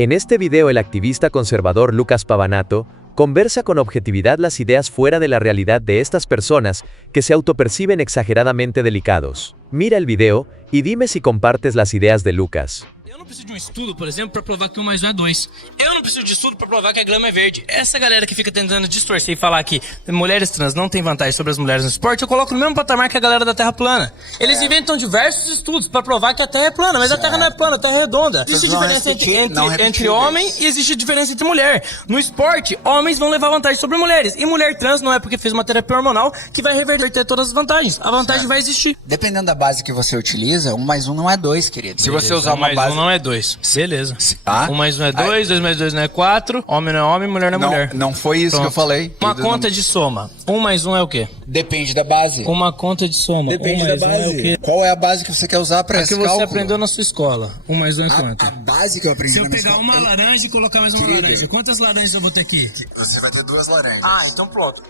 En este video el activista conservador Lucas Pavanato conversa con objetividad las ideas fuera de la realidad de estas personas que se autoperciben exageradamente delicados. Mira el video y dime si compartes las ideas de Lucas. Eu não preciso de um estudo, por exemplo, para provar que 1 mais 1 é 2. Eu não preciso de estudo para provar que a grama é verde. Essa galera que fica tentando distorcer e falar que mulheres trans não têm vantagem sobre as mulheres no esporte, eu coloco no mesmo patamar que a galera da Terra plana. Eles inventam diversos estudos para provar que a Terra é plana, mas a Terra não é plana, a Terra é redonda. Existe diferença entre homem e existe diferença entre mulher. No esporte, homens vão levar vantagem sobre mulheres. E mulher trans não é porque fez uma terapia hormonal que vai reverter todas as vantagens. A vantagem vai existir. Dependendo da base que você utiliza, 1 mais 1 não é 2, querido. Se você usar uma base... 1 não é 2. Beleza. Tá? 1 mais 1 é 2, 2 mais 2 não é 4, homem não é homem, mulher não é mulher. Não foi isso que eu falei. Uma conta de soma. 1 mais 1 é o quê? Depende da base. Uma conta de soma. Depende 1 da mais 1 é o base. quê? Qual é a base que você quer usar para esse Que você cálculo? aprendeu na sua escola. 1 mais 1 é quanto? A base que eu aprendi Se eu na minha pegar escola... uma laranja e colocar mais uma Querido. laranja, quantas laranjas eu vou ter aqui? Você vai ter 2 laranjas. Ah, então pronto.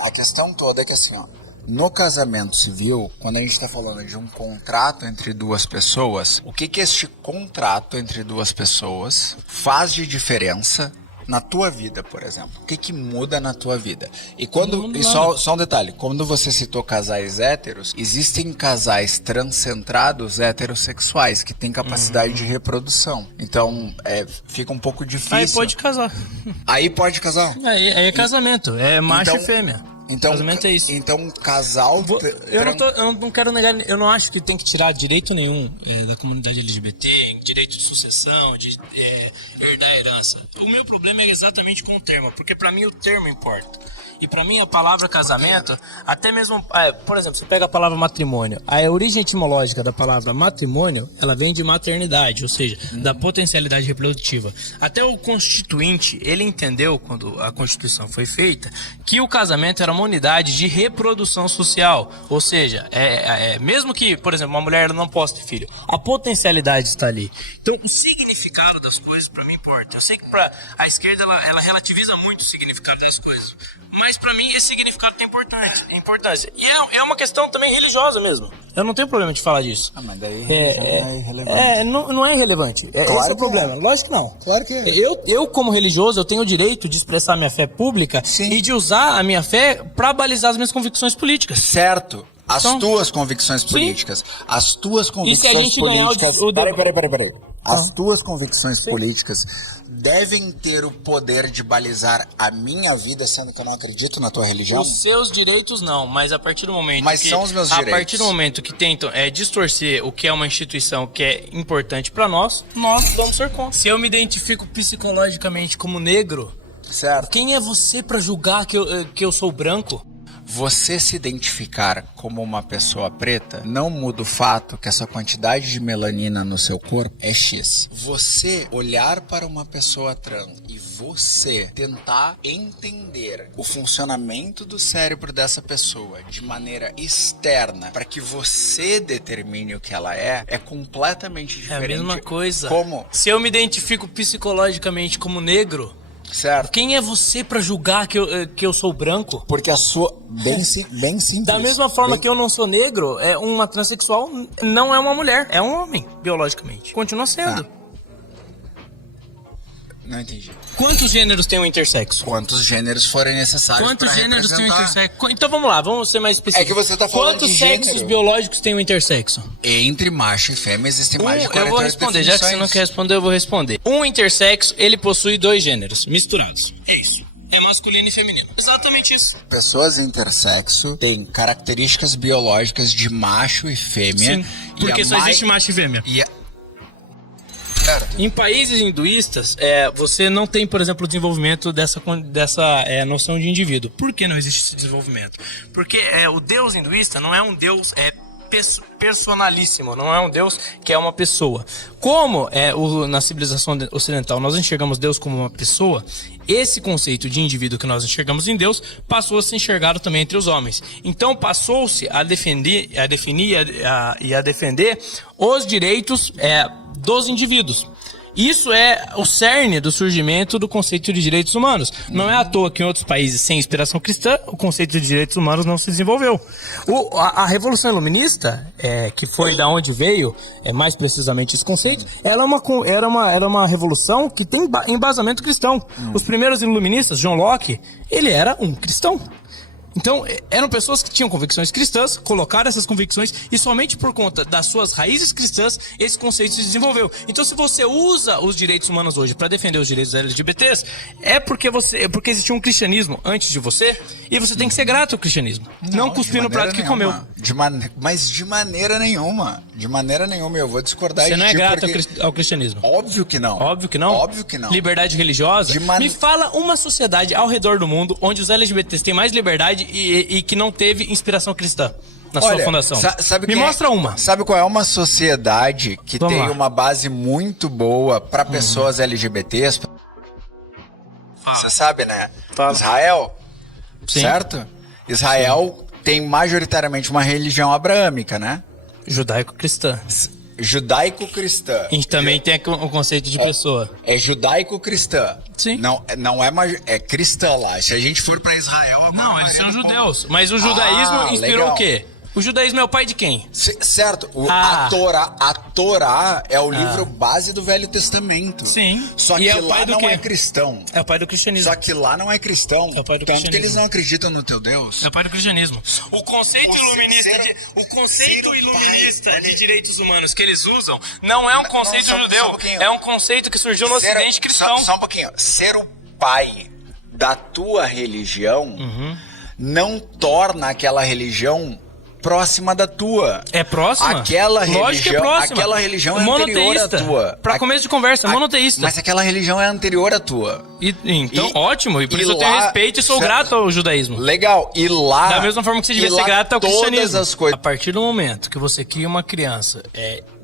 A questão toda é que assim, ó, no casamento civil, quando a gente está falando de um contrato entre duas pessoas, o que este contrato entre duas pessoas faz de diferença na tua vida, por exemplo? O que muda na tua vida? E quando, só um detalhe, quando você citou casais héteros, existem casais transcentrados heterossexuais que têm capacidade de reprodução. Então, fica um pouco difícil. Aí pode casar. Aí pode casar? Aí é casamento, é macho Então- e fêmea. Então, Casamento é isso. Então, casal... Eu não quero negar, eu não acho que tem que tirar direito nenhum da comunidade LGBT, direito de sucessão, de herdar a herança. O meu problema é exatamente com o termo, porque pra mim o termo importa. E pra mim a palavra casamento, até mesmo, por exemplo, você pega a palavra matrimônio, a origem etimológica da palavra matrimônio, ela vem de maternidade, ou seja, da potencialidade reprodutiva. Até o constituinte, ele entendeu, quando a Constituição foi feita, que o casamento era uma unidade de reprodução social, ou seja, mesmo que, por exemplo, uma mulher não possa ter filho, a potencialidade está ali. Então, o significado das coisas para mim importa. Eu sei que para a esquerda ela relativiza muito o significado das coisas, mas para mim esse significado tem importância. E é uma questão também religiosa mesmo. Eu não tenho problema de falar disso. Ah, mas daí é irrelevante. Não é irrelevante. Claro Esse é o que problema. Lógico que não. Claro que é. Eu, como religioso, eu tenho o direito de expressar minha fé pública. Sim. E de usar a minha fé para balizar as minhas convicções políticas. Certo. As Então, tuas convicções políticas. As tuas E se a convicções gente ganhar políticas... o Peraí. As tuas convicções políticas devem ter o poder de balizar a minha vida, sendo que eu não acredito na tua religião? Os seus direitos não, mas a partir do momento Mas que... são os meus A direitos. partir do momento que tentam distorcer o que é uma instituição que é importante para nós vamos ser contra. Se eu me identifico psicologicamente como negro, Certo. quem é você para julgar que eu sou branco? Você se identificar como uma pessoa preta não muda o fato que essa quantidade de melanina no seu corpo é X. Você olhar para uma pessoa trans e você tentar entender o funcionamento do cérebro dessa pessoa de maneira externa para que você determine o que ela é completamente É diferente. a mesma coisa. Como? Se eu me identifico psicologicamente como negro, Certo. quem é você pra julgar que eu sou branco? Porque a sua... Bem simples. Da mesma forma que eu não sou negro, uma transexual não é uma mulher, é um homem, biologicamente. Continua sendo. Tá. Não entendi. Quantos gêneros tem o intersexo? Quantos gêneros forem necessários Quantos para gêneros tem o representar? intersexo? Então vamos lá, vamos ser mais específicos. É que você tá falando Quantos de sexos gênero. biológicos tem o intersexo? Entre macho e fêmea existem mais de 48 Eu vou responder, já que você não quer responder, eu vou responder. Um intersexo, ele possui 2 gêneros misturados. É isso. É masculino e feminino. Exatamente isso. Pessoas intersexo têm características biológicas de macho e fêmea. Sim, porque só existe macho e fêmea. Em países hinduístas, você não tem, por exemplo, o desenvolvimento dessa noção de indivíduo. Por que não existe esse desenvolvimento? Porque o deus hinduísta não é um deus personalíssimo, não é um deus que é uma pessoa. Como na civilização ocidental nós enxergamos Deus como uma pessoa, esse conceito de indivíduo que nós enxergamos em Deus passou a ser enxergado também entre os homens. Então passou-se a definir e a defender os direitos dos indivíduos. Isso é o cerne do surgimento do conceito de direitos humanos. Não é à toa que em outros países sem inspiração cristã, o conceito de direitos humanos não se desenvolveu. A Revolução Iluminista, que foi da onde veio, mais precisamente esse conceito, era uma revolução que tem embasamento cristão. Os primeiros iluministas, John Locke, ele era um cristão. Então, eram pessoas que tinham convicções cristãs, colocaram essas convicções e somente por conta das suas raízes cristãs, esse conceito se desenvolveu. Então, se você usa os direitos humanos hoje para defender os direitos LGBTs, é porque existia um cristianismo antes de você e você tem que ser grato ao cristianismo. Não cuspir no prato que comeu. Mas de maneira nenhuma. De maneira nenhuma. Eu vou discordar Você de não é ti grato porque... ao cristianismo? Óbvio que não. Óbvio que não? Óbvio que não. Liberdade religiosa? Me fala uma sociedade ao redor do mundo onde os LGBTs têm mais liberdade e que não teve inspiração cristã na sua fundação. Me mostra uma. Sabe qual é uma sociedade que tem uma base muito boa para pessoas LGBTs? Você sabe, né? Israel. Sim. Certo? Israel tem majoritariamente uma religião abraâmica, né? Judaico-cristã. Judaico-cristã. A gente também tem o conceito de pessoa. É judaico-cristã. Sim. Não é cristã lá. Se a gente for pra Israel... Não, eles são judeus. Mas o judaísmo inspirou legal. o quê? O judaísmo é o pai de quem? Certo. A Torá é o livro base do Velho Testamento. Sim. Só E que é o pai lá do não quê? é cristão. É o pai do cristianismo. Só que lá não é cristão. É o pai do Tanto que cristianismo. eles não acreditam no teu Deus. É o pai do cristianismo. O conceito iluminista de direitos humanos que eles usam não é um conceito judeu. É um conceito que surgiu no Ocidente cristão. Só um pouquinho. Ser o pai da tua religião não torna aquela religião próxima da tua. É próxima? Lógico que é próxima. Aquela religião é anterior à tua. Pra começo de conversa, monoteísta. Mas aquela religião é anterior à tua. Então, ótimo. E por isso eu tenho respeito e sou grato ao judaísmo. Legal. E lá... Da mesma forma que você devia ser grato ao cristianismo. As coisas... A partir do momento que você cria uma criança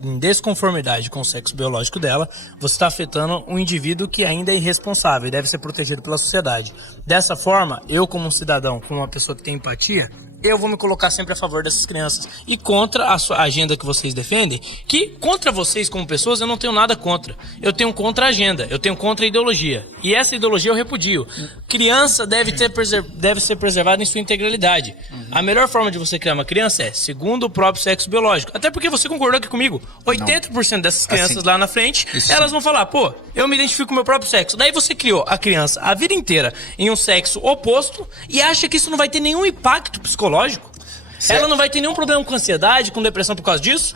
em desconformidade com o sexo biológico dela, você está afetando um indivíduo que ainda é irresponsável e deve ser protegido pela sociedade. Dessa forma, eu como um cidadão, como uma pessoa que tem empatia, eu vou me colocar sempre a favor dessas crianças e contra a sua agenda que vocês defendem, que contra vocês como pessoas eu não tenho nada contra. Eu tenho contra a agenda, eu tenho contra a ideologia. E essa ideologia eu repudio. Criança deve ser preservada em sua integralidade. A melhor forma de você criar uma criança é segundo o próprio sexo biológico. Até porque você concordou aqui comigo. 80% dessas crianças lá na frente, elas vão falar, pô, eu me identifico com o meu próprio sexo. Daí você criou a criança a vida inteira em um sexo oposto e acha que isso não vai ter nenhum impacto psicológico. Ela não vai ter nenhum problema com ansiedade, com depressão por causa disso?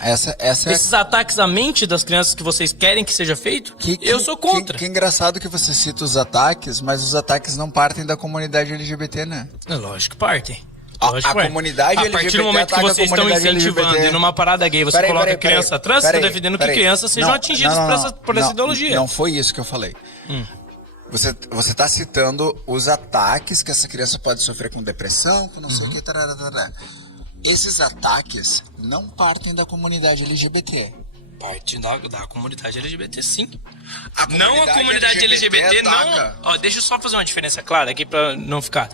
Esses ataques à mente das crianças que vocês querem que seja feito, eu sou contra. Que engraçado que você cita os ataques, mas os ataques não partem da comunidade LGBT, né? É lógico que partem. A comunidade LGBT. A partir do momento que vocês estão incentivando e numa parada gay, você coloca criança trans, você está defendendo que crianças sejam atingidas por essa ideologia. Não foi isso que eu falei. Você está citando os ataques que essa criança pode sofrer com depressão, com não sei o que. Esses ataques não partem da comunidade LGBT. Parte da comunidade LGBT, sim. Não a comunidade LGBT, não. Ó, deixa eu só fazer uma diferença clara aqui pra não ficar.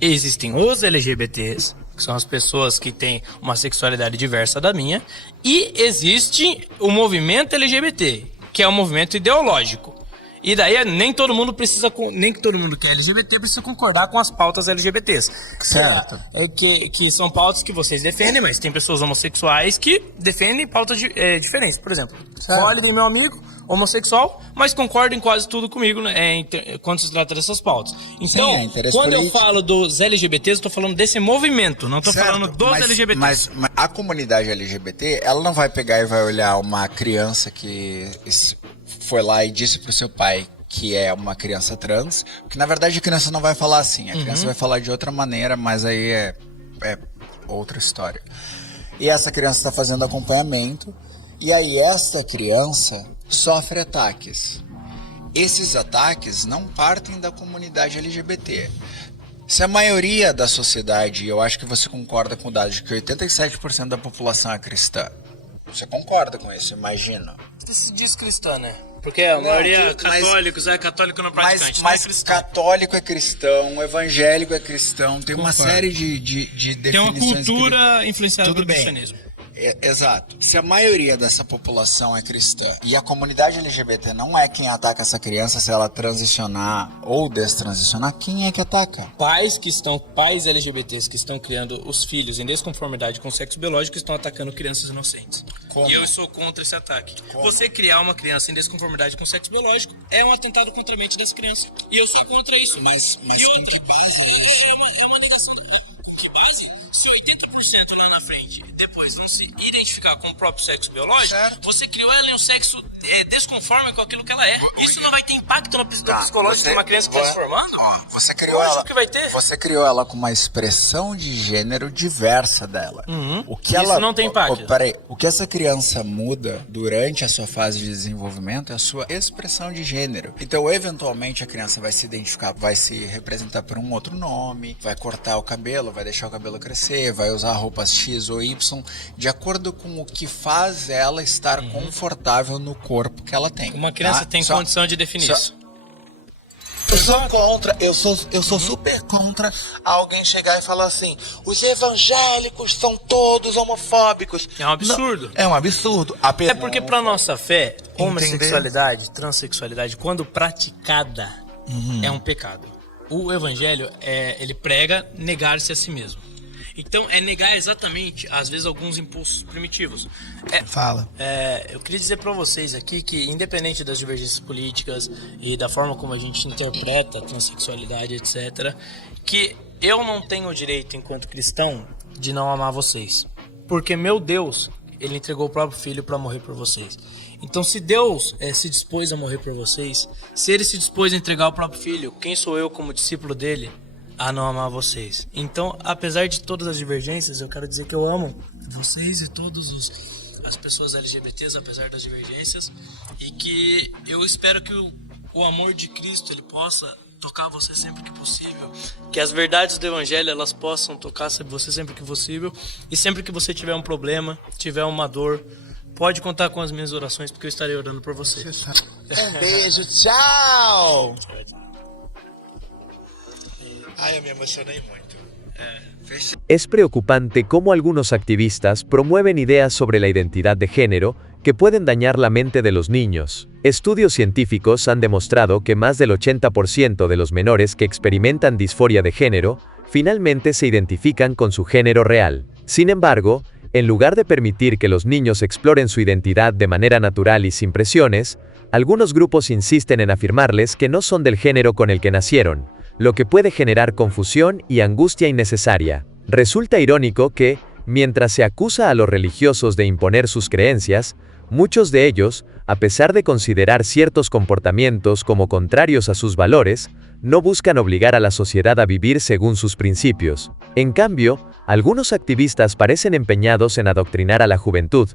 Existem os LGBTs, que são as pessoas que têm uma sexualidade diversa da minha, e existe o movimento LGBT, que é um movimento ideológico. E daí nem todo mundo que é LGBT precisa concordar com as pautas LGBTs. Certo. Que são pautas que vocês defendem, mas tem pessoas homossexuais que defendem pautas diferentes. Por exemplo, Holiday, meu amigo, homossexual, mas concorda em quase tudo comigo, né, quando se trata dessas pautas. Então, quando eu falo dos LGBTs, eu tô falando desse movimento, não tô falando dos LGBTs. Mas a comunidade LGBT, ela não vai pegar e vai olhar uma criança que foi lá e disse pro seu pai que é uma criança trans, porque na verdade a criança não vai falar assim, a criança vai falar de outra maneira, mas aí é outra história. E essa criança está fazendo acompanhamento, e aí essa criança sofre ataques. Esses ataques não partem da comunidade LGBT. Se a maioria da sociedade, eu acho que você concorda com o dado de que 87% da população é cristã, você concorda com isso, imagina. Você se diz cristã, né? Porque a maioria é católicos, católico não praticante. Mas católico é cristão, evangélico é cristão, tem uma série de definições. Tem uma cultura influenciada pelo cristianismo. Exato. Se a maioria dessa população é cristã e a comunidade LGBT não é quem ataca essa criança se ela transicionar ou destransicionar, quem é que ataca? Pais LGBTs que estão criando os filhos em desconformidade com o sexo biológico estão atacando crianças inocentes. Como? E eu sou contra esse ataque. Como? Você criar uma criança em desconformidade com o sexo biológico é um atentado contra a mente dessa criança. E eu sou contra isso. Mas com que base? É uma negação de... Com que base? Se 80% lá na frente depois vão se identificar com o próprio sexo biológico, certo. você criou ela em um sexo desconforme com aquilo que ela é. Isso não vai ter impacto no psicológico de uma criança que está se formando? Você criou Lógico ela. que vai ter. Você criou ela com uma expressão de gênero diversa dela. O que Isso ela, não tem impacto. Peraí, o que essa criança muda durante a sua fase de desenvolvimento é a sua expressão de gênero. Então, eventualmente, a criança vai se identificar, vai se representar por um outro nome, vai cortar o cabelo, vai deixar o cabelo crescer, vai usar roupas X ou Y, de acordo com o que faz ela estar confortável no corpo que ela tem. Uma criança tem condição de definir isso. Eu sou contra, eu sou super contra alguém chegar e falar assim: os evangélicos são todos homofóbicos. É um absurdo. Não, é um absurdo. É porque pra nossa fé, homossexualidade, transexualidade, quando praticada, é um pecado. O evangelho, ele prega negar-se a si mesmo. Então, é negar exatamente, às vezes, alguns impulsos primitivos. Fala. Eu queria dizer para vocês aqui que, independente das divergências políticas e da forma como a gente interpreta a transexualidade, etc., que eu não tenho o direito, enquanto cristão, de não amar vocês. Porque meu Deus, ele entregou o próprio Filho para morrer por vocês. Então, se Deus se dispôs a morrer por vocês, se ele se dispôs a entregar o próprio Filho, quem sou eu como discípulo dele a não amar vocês? Então, apesar de todas as divergências, eu quero dizer que eu amo vocês e todas as pessoas LGBTs, apesar das divergências, e que eu espero que o amor de Cristo ele possa tocar você sempre que possível, que as verdades do evangelho elas possam tocar você sempre que possível, e sempre que você tiver um problema, tiver uma dor, pode contar com as minhas orações, porque eu estarei orando por você. Um beijo, tchau! Ai, eu me emocionei muito. Es preocupante cómo algunos activistas promueven ideas sobre la identidad de género que pueden dañar la mente de los niños. Estudios científicos han demostrado que más del 80% de los menores que experimentan disforia de género finalmente se identifican con su género real. Sin embargo, en lugar de permitir que los niños exploren su identidad de manera natural y sin presiones, algunos grupos insisten en afirmarles que no son del género con el que nacieron, lo que puede generar confusión y angustia innecesaria. Resulta irónico que, mientras se acusa a los religiosos de imponer sus creencias, muchos de ellos, a pesar de considerar ciertos comportamientos como contrarios a sus valores, no buscan obligar a la sociedad a vivir según sus principios. En cambio, algunos activistas parecen empeñados en adoctrinar a la juventud,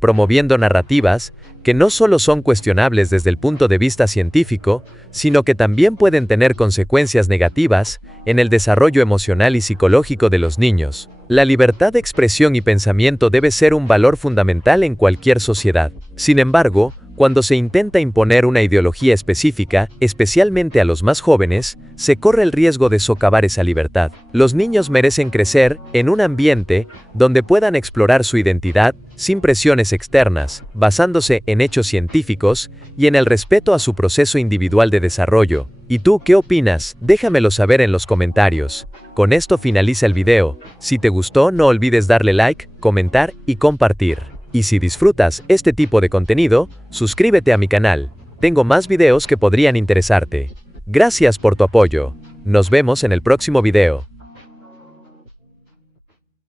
promoviendo narrativas que no solo son cuestionables desde el punto de vista científico, sino que también pueden tener consecuencias negativas en el desarrollo emocional y psicológico de los niños. La libertad de expresión y pensamiento debe ser un valor fundamental en cualquier sociedad. Sin embargo, cuando se intenta imponer una ideología específica, especialmente a los más jóvenes, se corre el riesgo de socavar esa libertad. Los niños merecen crecer en un ambiente donde puedan explorar su identidad sin presiones externas, basándose en hechos científicos y en el respeto a su proceso individual de desarrollo. ¿Y tú qué opinas? Déjamelo saber en los comentarios. Con esto finaliza el video. Si te gustó, no olvides darle like, comentar y compartir. Y si disfrutas este tipo de contenido, suscríbete a mi canal. Tengo más videos que podrían interesarte. Gracias por tu apoyo. Nos vemos en el próximo video.